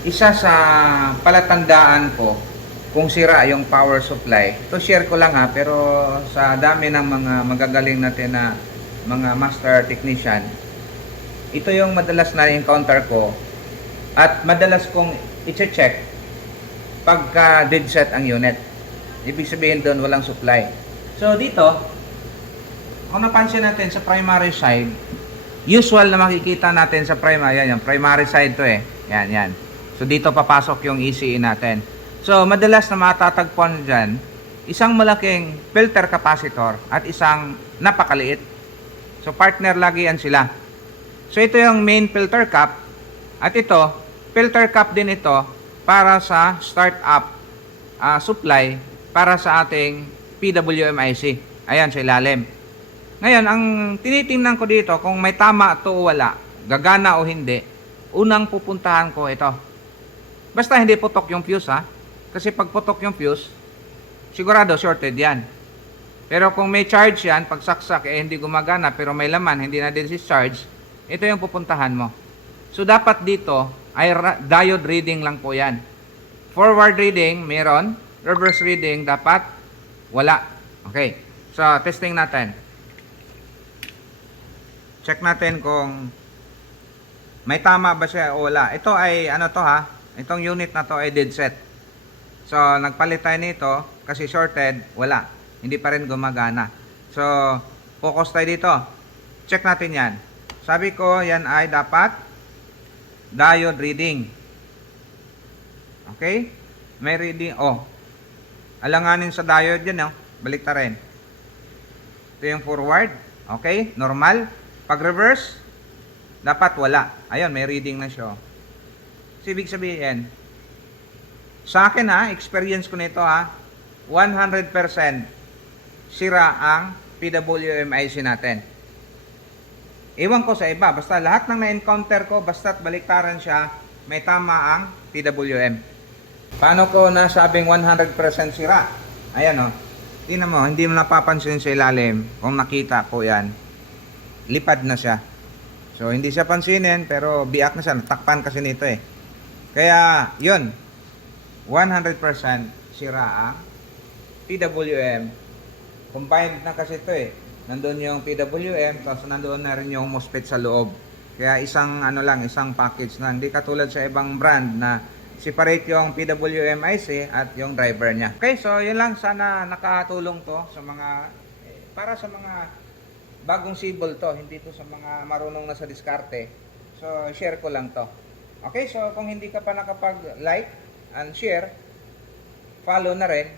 Isa sa palatandaan ko kung sira yung power supply, to share ko lang ha, pero sa dami ng mga magagaling natin na mga master technician, ito yung madalas na encounter ko at madalas kong i-check pagka dead set ang unit. Ibig sabihin doon walang supply. So dito, kung napansin natin sa primary side, usual na makikita natin sa primary, yan, yung primary side to eh. Yan, yan. So dito papasok yung ECE natin. So madalas na matatagpuan dyan, isang malaking filter capacitor at isang napakaliit. So partner lagi yan sila. So ito yung main filter cap at ito, filter cap din ito para sa startup supply para sa ating PWM IC. Ayan sa ilalim. Ngayon, ang tinitingnan ko dito kung may tama to o wala, gagana o hindi, unang pupuntahan ko ito. Basta hindi putok yung fuse ha. Kasi pag putok yung fuse, sigurado shorted yan. Pero kung may charge yan, pag saksak hindi gumagana pero may laman, hindi na discharge, ito yung pupuntahan mo. So dapat dito ay diode reading lang po yan. Forward reading, meron. Reverse reading, dapat wala. Okay. So, testing natin. Check natin kung may tama ba siya o wala. Ito ay ano to ha. Itong unit na to ay dead set. So, nagpalit tayo nito kasi shorted, wala. Hindi pa rin gumagana. So, focus tayo dito. Check natin yan. Sabi ko, yan ay dapat diode reading. Okay? May reading. Oh. Alanganin sa diode yan. Oh. Balik ta rin. Ito yung forward. Okay? Normal. Pag reverse, dapat wala. Ayun, may reading na siya. So, ibig sabihin, sa akin ha, experience ko nito ha, 100% sira ang PWM IC natin. Ewan ko sa iba, basta lahat ng na-encounter ko, basta't baliktaran siya, may tama ang PWM. Paano ko nasabing 100% sira? Ayan o. Tingnan mo, hindi mo napapansin sa ilalim. Kung nakita ko yan, lipad na siya. So, hindi siya pansinin, pero biak na siya. Natakpan kasi nito eh. Kaya, yun. 100% sira ang PWM. Combined na kasi ito eh. Nandun yung PWM, tapos nandun na rin yung MOSFET sa loob. Kaya isang ano lang, isang package na. Hindi katulad sa ibang brand na separate yung PWM IC at yung driver niya. Okay, so yun lang. Sana nakatulong to sa mga, para sa mga bagong civil to. Hindi to sa mga marunong na sa diskarte. So, share ko lang to. Okay, so kung hindi ka pa nakapag-like and share, follow na rin.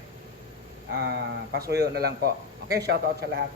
Pasuyo na lang po. Okay, shoutout sa lahat.